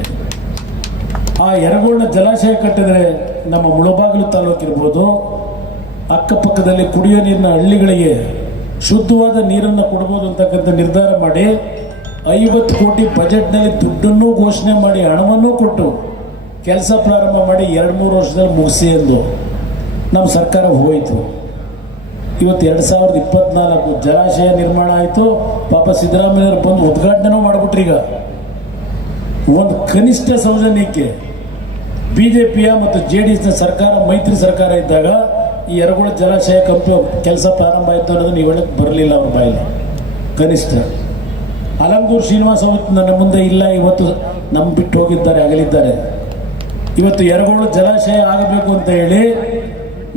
ಆ ಯರಗೋಳಿನ ಜಲಾಶಯ ಕಟ್ಟಿದರೆ ನಮ್ಮ ಮುಳಬಾಗಿಲು ತಾಲೂಕಿರ್ಬೋದು, ಅಕ್ಕಪಕ್ಕದಲ್ಲಿ ಕುಡಿಯೋ ನೀರಿನ ಹಳ್ಳಿಗಳಿಗೆ ಶುದ್ಧವಾದ ನೀರನ್ನು ಕೊಡ್ಬೋದು ಅಂತಕ್ಕಂಥ ನಿರ್ಧಾರ ಮಾಡಿ 50 ಕೋಟಿ ಬಜೆಟ್ನಲ್ಲಿ ದುಡ್ಡನ್ನು ಘೋಷಣೆ ಮಾಡಿ ಹಣವನ್ನು ಕೊಟ್ಟು ಕೆಲಸ ಪ್ರಾರಂಭ ಮಾಡಿ 2-3 ವರ್ಷದಲ್ಲಿ ಮುಗಿಸಿ ಎಂದು ನಮ್ಮ ಸರ್ಕಾರ ಹೋಯಿತು. ಇವತ್ತು 2024 ಜಲಾಶಯ ನಿರ್ಮಾಣ ಆಯಿತು. ಪಾಪ ಸಿದ್ದರಾಮಯ್ಯವರು ಬಂದು ಉದ್ಘಾಟನೆ ಮಾಡಿಬಿಟ್ರು. ಈಗ ಒಂದು ಕನಿಷ್ಠ ಸೌಜನ್ಯಕ್ಕೆ BJPಯ ಮತ್ತು JDSನ ಸರ್ಕಾರ, ಮೈತ್ರಿ ಸರ್ಕಾರ ಇದ್ದಾಗ ಈ ಯರಗೋಳ ಜಲಾಶಯ ಕೆಲಸ ಪ್ರಾರಂಭ ಆಯಿತು ಅನ್ನೋದು ನೀವು ಹೇಳಕ್ಕೆ ಬರಲಿಲ್ಲ ಅವ್ರ ಬಾಯಲ್ಲಿ. ಕನಿಷ್ಠ ಅಲಂಗೂರು ಶ್ರೀನಿವಾಸ ಅವತ್ತು ನನ್ನ ಮುಂದೆ ಇಲ್ಲ, ಇವತ್ತು ನಮ್ಮ ಬಿಟ್ಟು ಹೋಗಿದ್ದಾರೆ, ಅಗಲಿದ್ದಾರೆ. ಇವತ್ತು ಯರಗೋಳ ಜಲಾಶಯ ಆಗಬೇಕು ಅಂತ ಹೇಳಿ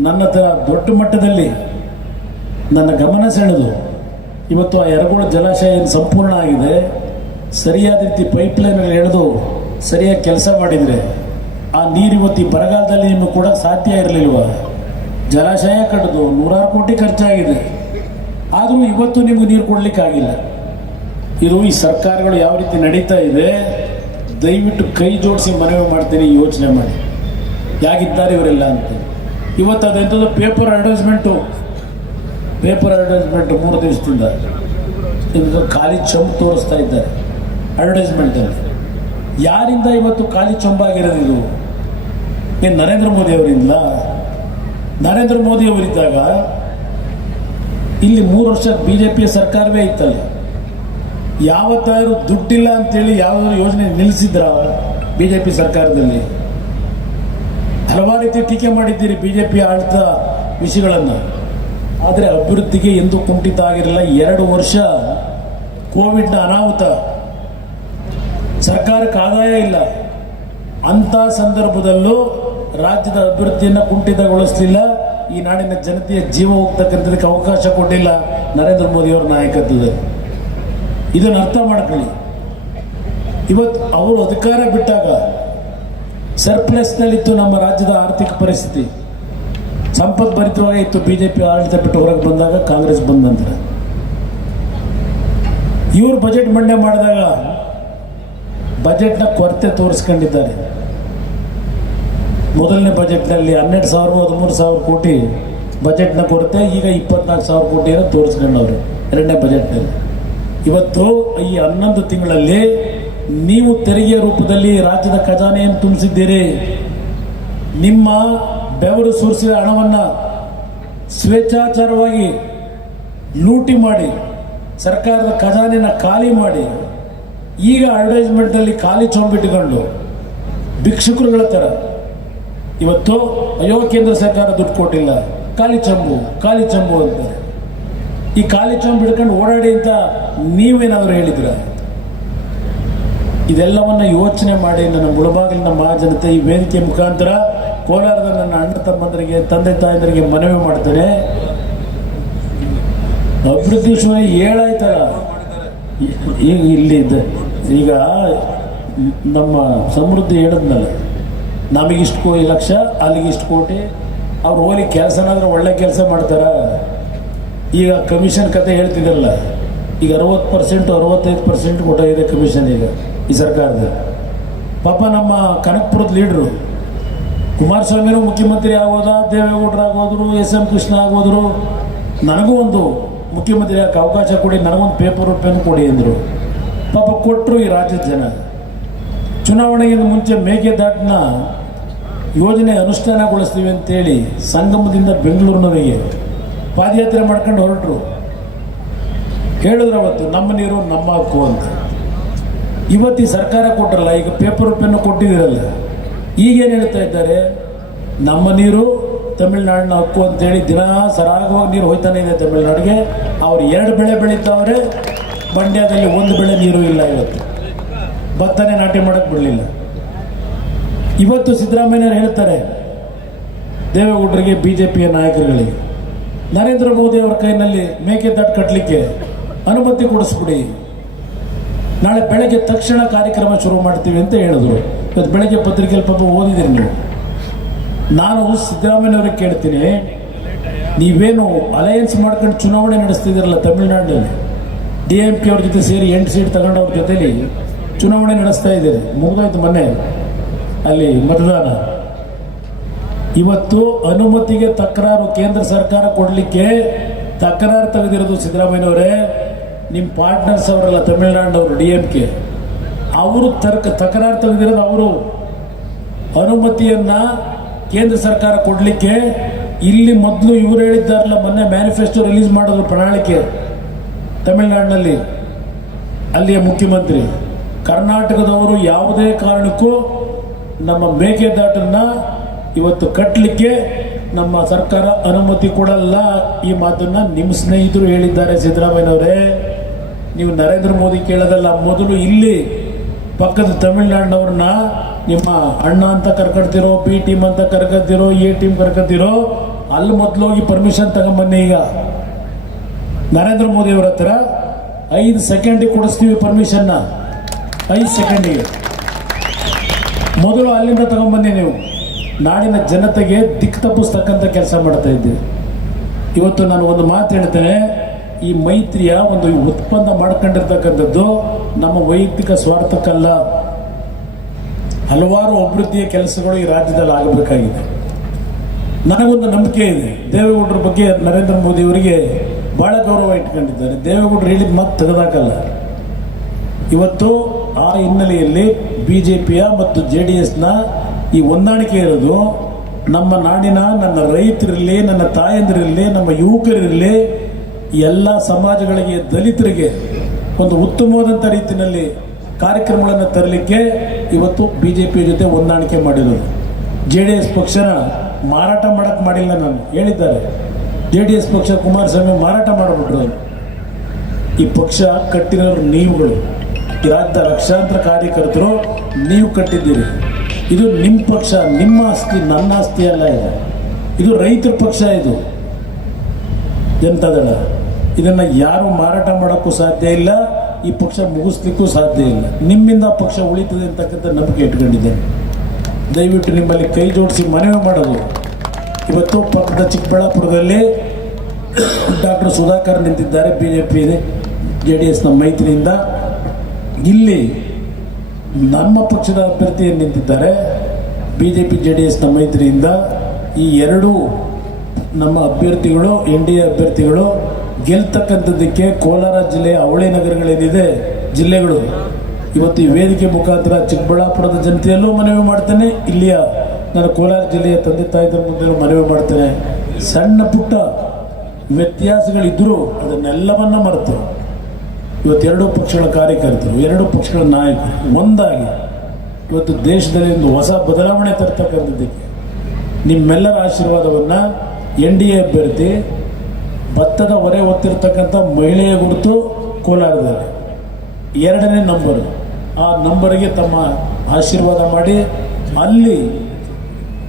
ನನ್ನ ದೊಡ್ಡ ಮಟ್ಟದಲ್ಲಿ ನನ್ನ ಗಮನ ಸೆಳೆದು ಇವತ್ತು ಆ ಯರಗೋಳ ಜಲಾಶಯ ಏನು ಸಂಪೂರ್ಣ ಆಗಿದೆ, ಸರಿಯಾದ ರೀತಿ ಪೈಪ್ಲೈನಲ್ಲಿ ಎಳೆದು ಸರಿಯಾಗಿ ಕೆಲಸ ಮಾಡಿದರೆ ಆ ನೀರು ಇವತ್ತು ಈ ಬರಗಾಲದಲ್ಲಿ ಇನ್ನು ಕೂಡ ಸಾಧ್ಯ ಇರಲಿಲ್ವ? ಜಲಾಶಯ ಕಟ್ಟಿದು 100 ಕೋಟಿ ಖರ್ಚಾಗಿದೆ, ಆದರೂ ಇವತ್ತು ನಿಮಗೆ ನೀರು ಕೊಡಲಿಕ್ಕಾಗಿಲ್ಲ. ಇದು ಈ ಸರ್ಕಾರಗಳು ಯಾವ ರೀತಿ ನಡೀತಾ ಇದೆ, ದಯವಿಟ್ಟು ಕೈ ಜೋಡಿಸಿ ಮನವಿ ಮಾಡ್ತೀನಿ, ಯೋಚನೆ ಮಾಡಿ ಯಾಗಿದ್ದಾರೆ ಇವರೆಲ್ಲ ಅಂತ. ಇವತ್ತು ಅದೆಂಥದ್ದು ಪೇಪರ್ ಅಡ್ವರ್ಟೈಸ್ಮೆಂಟು 3 ದಿವಸದಿಂದ ಇದು ಖಾಲಿ ಚೊಂಬು ತೋರಿಸ್ತಾ ಇದ್ದಾರೆ ಅಡ್ವರ್ಟೈಸ್ಮೆಂಟಲ್ಲಿ. ಯಾರಿಂದ ಇವತ್ತು ಖಾಲಿ ಚೊಂಬಾಗಿರೋದು? ಇದು ಏನು ನರೇಂದ್ರ ಮೋದಿ ಅವರಿಂದ? ನರೇಂದ್ರ ಮೋದಿ ಅವರಿದ್ದಾಗ ಇಲ್ಲಿ 3 ವರ್ಷ BJP ಸರ್ಕಾರವೇ ಇತ್ತಲ್ಲ, ಯಾವತ್ತಾದ್ರೂ ದುಡ್ಡಿಲ್ಲ ಅಂತೇಳಿ ಯಾವುದಾದ್ರು ಯೋಜನೆ ನಿಲ್ಲಿಸಿದ್ರ BJP ಸರ್ಕಾರದಲ್ಲಿ? ಹಲವಾರು ರೀತಿ ಟೀಕೆ ಮಾಡಿದ್ದೀರಿ BJP ಆಡಳಿತ ವಿಷಯಗಳನ್ನು. ಆದರೆ ಅಭಿವೃದ್ಧಿಗೆ ಎಂದೂ ಕುಂಠಿತ ಆಗಿರಲಿಲ್ಲ. 2 ವರ್ಷ ಕೋವಿಡ್ನ ಅನಾಹುತ, ಸರ್ಕಾರಕ್ಕೆ ಆದಾಯ ಇಲ್ಲ. ಅಂಥ ಸಂದರ್ಭದಲ್ಲೂ ರಾಜ್ಯದ ಅಭಿವೃದ್ಧಿಯನ್ನು ಕುಂಠಿತಗೊಳಿಸಲಿಲ್ಲ. ಈ ನಾಡಿನ ಜನತೆಯ ಜೀವ ಹೋಗ್ತಕ್ಕಂಥದಕ್ಕೆ ಅವಕಾಶ ಕೊಟ್ಟಿಲ್ಲ ನರೇಂದ್ರ ಮೋದಿಯವರ ನಾಯಕತ್ವದಲ್ಲಿ. ಇದನ್ನು ಅರ್ಥ ಮಾಡ್ಕೊಳ್ಳಿ. ಇವತ್ತು ಅವರು ಅಧಿಕಾರ ಬಿಟ್ಟಾಗ ಸರ್ಪ್ಲಸ್ನಲ್ಲಿತ್ತು ನಮ್ಮ ರಾಜ್ಯದ ಆರ್ಥಿಕ ಪರಿಸ್ಥಿತಿ, ಸಂಪದ್ಭರಿತವಾಗಿ ಇತ್ತು. ಬಿಜೆಪಿ ಆಡಳಿತ ಬಿಟ್ಟು ಹೊರಗೆ ಬಂದಾಗ ಕಾಂಗ್ರೆಸ್ ಬಂದ ನಂತರ ಇವರು ಬಜೆಟ್ ಮಂಡನೆ ಮಾಡಿದಾಗ ಬಜೆಟ್ನ ಕೊರತೆ ತೋರಿಸ್ಕೊಂಡಿದ್ದಾರೆ. ಮೊದಲನೇ ಬಜೆಟ್ನಲ್ಲಿ 12,000-13,000 ಕೋಟಿ ಬಜೆಟ್ನ ಕೊರತೆ, ಈಗ 24,000 ಕೋಟಿಯನ್ನು ತೋರಿಸ್ಕೊಂಡವ್ರು ಎರಡನೇ ಬಜೆಟ್ನಲ್ಲಿ. ಇವತ್ತು ಈ 11 ತಿಂಗಳಲ್ಲಿ ನೀವು ತೆರಿಗೆ ರೂಪದಲ್ಲಿ ರಾಜ್ಯದ ಖಜಾನೆಯನ್ನು ತುಂಬಿಸಿದ್ದೀರಿ. ನಿಮ್ಮ ಬೆವರು ಸುರಿಸಿದ ಹಣವನ್ನು ಸ್ವೇಚ್ಛಾಚಾರವಾಗಿ ಲೂಟಿ ಮಾಡಿ ಸರ್ಕಾರದ ಖಜಾನೆಯನ್ನು ಖಾಲಿ ಮಾಡಿ, ಈಗ ಅಡ್ವರ್ಟೈಸ್ಮೆಂಟ್ನಲ್ಲಿ ಖಾಲಿ ಚೊಂಬಿಟ್ಟುಕೊಂಡು ಭಿಕ್ಷುಕರುಗಳ ಥರ ಇವತ್ತು ಅಯ್ಯೋ ಕೇಂದ್ರ ಸರ್ಕಾರ ದುಡ್ಡು ಕೊಟ್ಟಿಲ್ಲ, ಖಾಲಿ ಚಂಬು ಅಂತಾರೆ. ಈ ಖಾಲಿ ಚಂಬು ಹಿಡ್ಕೊಂಡು ಓಡಾಡಿ ಅಂತ ನೀವೇನಾದರೂ ಹೇಳಿದ್ರ? ಇದೆಲ್ಲವನ್ನ ಯೋಚನೆ ಮಾಡಿ ನನ್ನ ಮುಳಬಾಗಿಲಿನ ಮಹಾಜನತೆ ಈ ವೇದಿಕೆ ಮುಖಾಂತರ ಕೋಲಾರದ ನನ್ನ ಅಣ್ಣ ತಮ್ಮಂದರಿಗೆ, ತಂದೆ ತಾಯಂದರಿಗೆ ಮನವಿ ಮಾಡ್ತೇನೆ. ಅಭಿವೃದ್ಧಿ ವಿಷಯ ಹೇಳಾಯ್ತಲ್ಲ, ಈಗ ಇಲ್ಲಿ ಈಗ ನಮ್ಮ ಸಮೃದ್ಧಿ ಹೇಳಿದ್ನಲ್ಲ, ನಮಗಿಷ್ಟು ಲಕ್ಷ, ಅಲ್ಲಿಗಿಷ್ಟು ಕೋಟಿ. ಅವ್ರು ಹೋಗಿ ಕೆಲಸನಾದ್ರೆ ಒಳ್ಳೆ ಕೆಲಸ ಮಾಡ್ತಾರ. ಈಗ ಕಮಿಷನ್ ಕತೆ ಹೇಳ್ತಿದ್ರಲ್ಲ, ಈಗ 60% 65% ಕೊಟ್ಟಿದೆ ಕಮಿಷನ್ ಈಗ ಈ ಸರ್ಕಾರದ. ಪಾಪ ನಮ್ಮ ಕನಕಪುರದ ಲೀಡ್ರು ಕುಮಾರಸ್ವಾಮಿನೂ ಮುಖ್ಯಮಂತ್ರಿ ಆಗೋದ, ದೇವೇಗೌಡರು ಆಗೋದ್ರು, SM ಕೃಷ್ಣ ಆಗೋದ್ರು. ನನಗೂ ಒಂದು ಮುಖ್ಯಮಂತ್ರಿ ಯಾಕೆ ಅವಕಾಶ ಕೊಡಿ, ನನಗೊಂದು ಪೇಪರ್ ಪೆನ್ ಕೊಡಿ ಅಂದರು. ಪಾಪ ಕೊಟ್ಟರು ಈ ರಾಜ್ಯದ ಜನ. ಚುನಾವಣೆಗಿಂತ ಮುಂಚೆ ಮೇಕೆದಾಟಿನ ಯೋಜನೆ ಅನುಷ್ಠಾನಗೊಳಿಸ್ತೀವಿ ಅಂತೇಳಿ ಸಂಗಮದಿಂದ ಬೆಂಗಳೂರಿನವರಿಗೆ ಪಾದಯಾತ್ರೆ ಮಾಡ್ಕೊಂಡು ಹೊರಟರು. ಹೇಳಿದ್ರು ಅವತ್ತು ನಮ್ಮ ನೀರು ನಮ್ಮ ಹಕ್ಕು ಅಂತ. ಇವತ್ತು ಈ ಸರ್ಕಾರ ಕೊಟ್ಟರಲ್ಲ, ಈಗ ಪೇಪರ್ ಪೆನ್ನು ಕೊಟ್ಟಿದ್ದೀರಲ್ಲ, ಈಗೇನು ಹೇಳ್ತಾ ಇದ್ದಾರೆ? ನಮ್ಮ ನೀರು ತಮಿಳುನಾಡಿನ ಹಕ್ಕು ಅಂತೇಳಿ ದಿನ ಸರಾಗವಾಗಿ ನೀರು ಹೋಯ್ತಾನೆ ಇದೆ ತಮಿಳುನಾಡಿಗೆ. ಅವ್ರು 2 ಬೆಳೆ ಬೆಳೀತಾವ್ರೆ, ಮಂಡ್ಯದಲ್ಲಿ 1 ಬೆಳೆ ನೀರು ಇಲ್ಲ. ಇವತ್ತು ಭತ್ತನೇ ನಾಟಿ ಮಾಡೋಕ್ಕೆ ಬಿಡಲಿಲ್ಲ. ಇವತ್ತು ಸಿದ್ದರಾಮಯ್ಯರು ಹೇಳ್ತಾರೆ ದೇವೇಗೌಡರಿಗೆ, BJPಯ ನಾಯಕರುಗಳಿಗೆ, ನರೇಂದ್ರ ಮೋದಿ ಅವರ ಕೈನಲ್ಲಿ ಮೇಕೆದಾಟು ಕಟ್ಟಲಿಕ್ಕೆ ಅನುಮತಿ ಕೊಡಿಸ್ಬಿಡಿ, ನಾಳೆ ಬೆಳಗ್ಗೆ ತಕ್ಷಣ ಕಾರ್ಯಕ್ರಮ ಶುರು ಮಾಡ್ತೀವಿ ಅಂತ ಹೇಳಿದ್ರು. ಇವತ್ತು ಬೆಳಗ್ಗೆ ಪತ್ರಿಕೆಯಲ್ಲಿ ಪಾಪ ಓದಿದ್ದೀರಿ ನೀವು. ನಾನು ಸಿದ್ದರಾಮಯ್ಯವ್ರಿಗೆ ಕೇಳ್ತೀನಿ, ನೀವೇನು ಅಲಯನ್ಸ್ ಮಾಡ್ಕೊಂಡು ಚುನಾವಣೆ ನಡೆಸ್ತಿದ್ದೀರಲ್ಲ ತಮಿಳುನಾಡಿನಲ್ಲಿ, DMK ಅವ್ರ ಜೊತೆ ಸೇರಿ 8 ಸೀಟ್ ತಗೊಂಡವ್ರ ಜೊತೆಲಿ ಚುನಾವಣೆ ನಡೆಸ್ತಾ ಇದ್ದೀರಿ. ಮುಗಿದೋಯ್ತು ಮೊನ್ನೆ ಅಲ್ಲಿ ಮತದಾನ. ಇವತ್ತು ಅನುಮತಿಗೆ ತಕರಾರು ಕೇಂದ್ರ ಸರ್ಕಾರ ಕೊಡಲಿಕ್ಕೆ ತಕರಾರು ತೆಗೆದಿರೋದು ಸಿದ್ದರಾಮಯ್ಯನವರೇ. ನಿಮ್ಮ ಪಾರ್ಟ್ನರ್ಸ್ ಅವರಲ್ಲ ತಮಿಳುನಾಡಿನವರು, DMK ಅವರು ತಕರಾರು ತೆಗೆದಿರೋದು. ಅವರು ಅನುಮತಿಯನ್ನು ಕೇಂದ್ರ ಸರ್ಕಾರ ಕೊಡಲಿಕ್ಕೆ ಇಲ್ಲಿ ಮೊದಲು ಇವರು ಹೇಳಿದ್ದಾರಲ್ಲ, ಮೊನ್ನೆ ಮ್ಯಾನಿಫೆಸ್ಟೋ ರಿಲೀಸ್ ಮಾಡೋದು ಪ್ರಣಾಳಿಕೆ ತಮಿಳುನಾಡಿನಲ್ಲಿ, ಅಲ್ಲಿಯ ಮುಖ್ಯಮಂತ್ರಿ. ಕರ್ನಾಟಕದವರು ಯಾವುದೇ ಕಾರಣಕ್ಕೂ ನಮ್ಮ ಮೇಕೆದಾಟನ್ನು ಇವತ್ತು ಕಟ್ಟಲಿಕ್ಕೆ ನಮ್ಮ ಸರ್ಕಾರ ಅನುಮತಿ ಕೊಡಲ್ಲ. ಈ ಮಾತನ್ನು ನಿಮ್ಮ ಸ್ನೇಹಿತರು ಹೇಳಿದ್ದಾರೆ. ಸಿದ್ದರಾಮಯ್ಯನವರೇ, ನೀವು ನರೇಂದ್ರ ಮೋದಿ ಕೇಳೋದಲ್ಲ, ಮೊದಲು ಇಲ್ಲಿ ಪಕ್ಕದ ತಮಿಳುನಾಡಿನವ್ರನ್ನ ನಿಮ್ಮ ಅಣ್ಣ ಅಂತ ಕರ್ಕೊಳ್ತಿರೋ, B ಟೀಮ್ ಅಂತ ಕರ್ಕೊಳ್ತಿರೋ, A ಟೀಮ್ ಕರ್ಕೊಳ್ತಿರೋ, ಅಲ್ಲಿ ಮೊದಲೋಗಿ ಪರ್ಮಿಷನ್ ತಗೊಂಬನ್ನಿ. ಈಗ ನರೇಂದ್ರ ಮೋದಿ ಅವರ ಹತ್ರ 5 ಸೆಕೆಂಡಿಗೆ ಕೊಡಿಸ್ತೀವಿ ಪರ್ಮಿಷನ್ನ, 5 ಸೆಕೆಂಡಿಗೆ. ಮೊದಲು ಅಲ್ಲಿಂದ ತಗೊಂಬನ್ನಿ. ನೀವು ನಾಡಿನ ಜನತೆಗೆ ದಿಕ್ಕು ತಪ್ಪಿಸ್ತಕ್ಕಂಥ ಕೆಲಸ ಮಾಡ್ತಾ ಇದ್ದೀವಿ. ಇವತ್ತು ನಾನು ಒಂದು ಮಾತು ಹೇಳ್ತೇನೆ, ಈ ಮೈತ್ರಿಯ ಒಂದು ಉತ್ಪನ್ನ ಮಾಡ್ಕೊಂಡಿರ್ತಕ್ಕಂಥದ್ದು ನಮ್ಮ ವೈಯಕ್ತಿಕ ಸ್ವಾರ್ಥಕ್ಕಲ್ಲ. ಹಲವಾರು ಅಭಿವೃದ್ಧಿಯ ಕೆಲಸಗಳು ಈ ರಾಜ್ಯದಲ್ಲಿ ಆಗಬೇಕಾಗಿದೆ. ನನಗೊಂದು ನಂಬಿಕೆ ಇದೆ, ದೇವೇಗೌಡರ ಬಗ್ಗೆ ನರೇಂದ್ರ ಮೋದಿ ಅವರಿಗೆ ಭಾಳ ಗೌರವ ಇಟ್ಕೊಂಡಿದ್ದಾರೆ. ದೇವೇಗೌಡರು ಹೇಳಿದ ಮಾತು ತೆಗೆದಾಕಲ್ಲ. ಇವತ್ತು ಆ ಹಿನ್ನೆಲೆಯಲ್ಲಿ BJPಯ ಮತ್ತು JDSನ ಈ ಹೊಂದಾಣಿಕೆ ಇರೋದು ನಮ್ಮ ನಾಡಿನ, ನನ್ನ ರೈತರಿರಲಿ, ನನ್ನ ತಾಯಂದಿರಿರಲಿ, ನಮ್ಮ ಯುವಕರಿರಲಿ, ಎಲ್ಲ ಸಮಾಜಗಳಿಗೆ, ದಲಿತರಿಗೆ ಒಂದು ಉತ್ತಮವಾದಂಥ ರೀತಿಯಲ್ಲಿ ಕಾರ್ಯಕ್ರಮಗಳನ್ನು ತರಲಿಕ್ಕೆ ಇವತ್ತು BJP ಜೊತೆ ಹೊಂದಾಣಿಕೆ ಮಾಡಿರೋದು. JDS ಪಕ್ಷನ ಮಾರಾಟ ಮಾಡಕ್ಕೆ ಮಾಡಿಲ್ಲ. ನಾನು ಹೇಳಿದ್ದಾರೆ, JDS ಪಕ್ಷ ಕುಮಾರಸ್ವಾಮಿ ಮಾರಾಟ ಮಾಡಿಬಿಟ್ರು. ಈ ಪಕ್ಷ ಕಟ್ಟಿರೋರು ನೀವುಗಳು, ಈ ರಾಜ್ಯದ ಲಕ್ಷಾಂತರ ಕಾರ್ಯಕರ್ತರು ನೀವು ಕಟ್ಟಿದ್ದೀರಿ. ಇದು ನಿಮ್ಮ ಪಕ್ಷ, ನಿಮ್ಮ ಆಸ್ತಿ, ನನ್ನ ಆಸ್ತಿ ಅಲ್ಲ. ಇದು ರೈತರ ಪಕ್ಷ, ಇದು ಜನತಾದಳ. ಇದನ್ನು ಯಾರು ಮಾರಾಟ ಮಾಡೋಕ್ಕೂ ಸಾಧ್ಯ ಇಲ್ಲ, ಈ ಪಕ್ಷ ಮುಗಿಸ್ಲಿಕ್ಕೂ ಸಾಧ್ಯ ಇಲ್ಲ. ನಿಮ್ಮಿಂದ ಪಕ್ಷ ಉಳಿತದೆ ಅಂತಕ್ಕಂಥ ನಂಬಿಕೆ ಇಟ್ಕೊಂಡಿದ್ದೇನೆ. ದಯವಿಟ್ಟು ನಿಮ್ಮಲ್ಲಿ ಕೈ ಜೋಡಿಸಿ ಮನವಿ ಮಾಡೋದು, ಇವತ್ತು ಪಕ್ಕದ ಚಿಕ್ಕಬಳ್ಳಾಪುರದಲ್ಲಿ ಡಾಕ್ಟರ್ ಸುಧಾಕರ್ ನಿಂತಿದ್ದಾರೆ, BJP JDSನ ಮೈತ್ರಿಯಿಂದ. ಇಲ್ಲಿ ನಮ್ಮ ಪಕ್ಷದ ಅಭ್ಯರ್ಥಿ ನಿಂತಿದ್ದಾರೆ, BJP JDSನ ಮೈತ್ರಿಯಿಂದ. ಈ ಎರಡೂ ನಮ್ಮ ಅಭ್ಯರ್ಥಿಗಳು, NDA ಅಭ್ಯರ್ಥಿಗಳು ಗೆಲ್ತಕ್ಕಂಥದ್ದಕ್ಕೆ ಕೋಲಾರ ಜಿಲ್ಲೆಯ ಅವಳಿ ನಗರಗಳೇನಿದೆ, ಜಿಲ್ಲೆಗಳು, ಇವತ್ತು ಈ ವೇದಿಕೆ ಮುಖಾಂತರ ಚಿಕ್ಕಬಳ್ಳಾಪುರದ ಜನತೆಯಲ್ಲೂ ಮನವಿ ಮಾಡ್ತೇನೆ, ಇಲ್ಲಿಯ ನಾನು ಕೋಲಾರ ಜಿಲ್ಲೆಯ ತಂದೆ ತಾಯಿದ್ರ ಮುಂದೆ ಮನವಿ ಮಾಡ್ತೇನೆ. ಸಣ್ಣ ಪುಟ್ಟ ವ್ಯತ್ಯಾಸಗಳಿದ್ದರೂ ಅದನ್ನೆಲ್ಲವನ್ನ ಮರೆತು ಇವತ್ತು ಎರಡೂ ಪಕ್ಷಗಳ ಕಾರ್ಯಕರ್ತರು, ಎರಡೂ ಪಕ್ಷಗಳ ನಾಯಕರು ಒಂದಾಗಿ ಇವತ್ತು ದೇಶದಲ್ಲಿ ಒಂದು ಹೊಸ ಬದಲಾವಣೆ ತರ್ತಕ್ಕಂಥದ್ದಕ್ಕೆ ನಿಮ್ಮೆಲ್ಲರ ಆಶೀರ್ವಾದವನ್ನು NDA ಅಭ್ಯರ್ಥಿ ಭತ್ತದ ಹೊರೆ ಹೊತ್ತಿರ್ತಕ್ಕಂಥ ಮಹಿಳೆಯ ಗುರುತು ಕೋಲಾರದಲ್ಲಿ 2ನೇ ನಂಬರು, ಆ ನಂಬರಿಗೆ ತಮ್ಮ ಆಶೀರ್ವಾದ ಮಾಡಿ ಅಲ್ಲಿ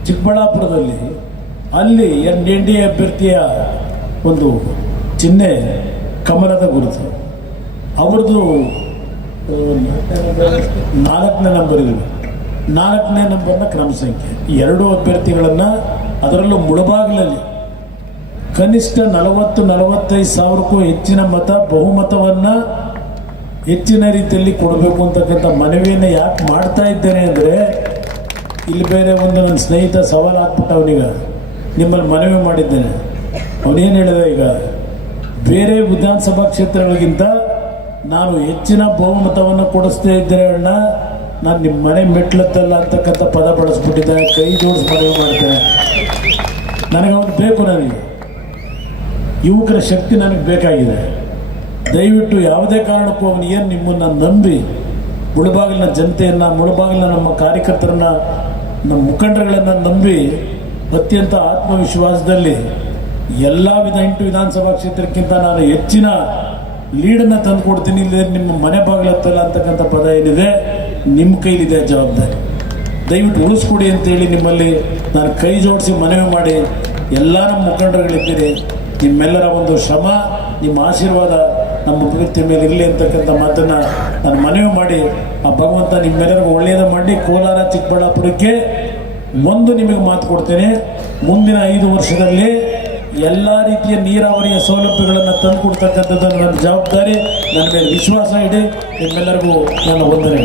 ಚಿಕ್ಕಬಳ್ಳಾಪುರದಲ್ಲಿ ಅಲ್ಲಿ NDA ಅಭ್ಯರ್ಥಿಯ ಒಂದು ಚಿಹ್ನೆ ಕಮಲದ ಗುರುತು, ಅವ್ರದ್ದು 4ನೇ ನಂಬರ್ ಇದೆ. 4ನೇ ನಂಬರ್ನ ಕ್ರಮ ಸಂಖ್ಯೆ. ಎರಡೂ ಅಭ್ಯರ್ಥಿಗಳನ್ನು, ಅದರಲ್ಲೂ ಮುಳಬಾಗಿಲಲ್ಲಿ ಕನಿಷ್ಠ 40-45 ಸಾವಿರಕ್ಕೂ ಹೆಚ್ಚಿನ ಬಹುಮತವನ್ನು ಹೆಚ್ಚಿನ ರೀತಿಯಲ್ಲಿ ಕೊಡಬೇಕು ಅಂತಕ್ಕಂಥ ಮನವಿಯನ್ನು ಯಾಕೆ ಮಾಡ್ತಾ ಇದ್ದೇನೆ ಅಂದರೆ, ಇಲ್ಲಿ ಬೇರೆ ಒಂದು ನನ್ನ ಸ್ನೇಹಿತ ಸವಾಲು ಹಾಕ್ಬಿಟ್ಟು ಅವನೀಗ ನಿಮ್ಮಲ್ಲಿ ಮನವಿ ಮಾಡಿದ್ದೇನೆ. ಅವನೇನು ಹೇಳಿದೆ, ಈಗ ಬೇರೆ ವಿಧಾನಸಭಾ ಕ್ಷೇತ್ರಗಳಿಗಿಂತ ನಾನು ಹೆಚ್ಚಿನ ಬಹುಮತವನ್ನು ಕೊಡಿಸ್ತಾ ಇದ್ದರೆ ಅಣ್ಣ, ನಾನು ನಿಮ್ಮ ಮನೆ ಮೆಟ್ಲತ್ತಲ್ಲ ಅಂತಕ್ಕಂಥ ಪದ ಬಳಸ್ಬಿಟ್ಟಿದ್ದೆ. ಕೈ ಜೋಡಿಸಿ ಮನವಿ ಮಾಡ್ತೇನೆ. ನನಗೆ ಅವ್ನು ಬೇಕು, ನನಗೆ ಯುವಕರ ಶಕ್ತಿ ನನಗೆ ಬೇಕಾಗಿದೆ. ದಯವಿಟ್ಟು ಯಾವುದೇ ಕಾರಣಕ್ಕೂ ಅವನು ಏನು ನಿಮ್ಮನ್ನು ನಂಬಿ ಮುಳಬಾಗಿಲಿನ ಜನತೆಯನ್ನು, ಮುಳಬಾಗಿಲಿನ ನಮ್ಮ ಕಾರ್ಯಕರ್ತರನ್ನು, ನಮ್ಮ ಮುಖಂಡರುಗಳನ್ನು ನಂಬಿ ಅತ್ಯಂತ ಆತ್ಮವಿಶ್ವಾಸದಲ್ಲಿ ಎಲ್ಲ 8 ವಿಧಾನಸಭಾ ಕ್ಷೇತ್ರಕ್ಕಿಂತ ನಾನು ಹೆಚ್ಚಿನ ಲೀಡನ್ನು ತಂದು ಕೊಡ್ತೀನಿ, ಇಲ್ಲಿ ನಿಮ್ಮ ಮನೆ ಬಾಗಿಲತ್ತಲ್ಲ ಅಂತಕ್ಕಂಥ ಪದ ಏನಿದೆ ನಿಮ್ಮ ಕೈಲಿದೆ ಜವಾಬ್ದಾರಿ. ದಯವಿಟ್ಟು ಉಳಿಸ್ಕೊಡಿ ಅಂತೇಳಿ ನಿಮ್ಮಲ್ಲಿ ನಾನು ಕೈ ಜೋಡಿಸಿ ಮನವಿ ಮಾಡಿ, ಎಲ್ಲ ನಮ್ಮ ಮುಖಂಡರುಗಳಿದ್ದೀರಿ, ನಿಮ್ಮೆಲ್ಲರ ಒಂದು ಶ್ರಮ, ನಿಮ್ಮ ಆಶೀರ್ವಾದ ನಮ್ಮ ಅಭಿವೃದ್ಧಿ ಮೇಲೆ ಇರಲಿ ಅಂತಕ್ಕಂಥ ಮಾತನ್ನು ನಾನು ಮನವಿ ಮಾಡಿ, ಆ ಭಗವಂತ ನಿಮ್ಮೆಲ್ಲರಿಗೂ ಒಳ್ಳೆಯದು ಮಾಡಿ. ಕೋಲಾರ ಚಿಕ್ಕಬಳ್ಳಾಪುರಕ್ಕೆ ಒಂದು ನಿಮಗೆ ಮಾತು ಕೊಡ್ತೇನೆ, ಮುಂದಿನ 5 ವರ್ಷದಲ್ಲಿ ಎಲ್ಲ ರೀತಿಯ ನೀರಾವರಿಯ ಸೌಲಭ್ಯಗಳನ್ನು ತಂದು ಕೊಡ್ತಕ್ಕಂಥದ್ದು ನನ್ನ ಜವಾಬ್ದಾರಿ. ನನ್ನ ಮೇಲೆ ವಿಶ್ವಾಸ ಇಡಿ. ನಿಮ್ಮೆಲ್ಲರಿಗೂ ನನ್ನ ವಂದನೆಗಳು.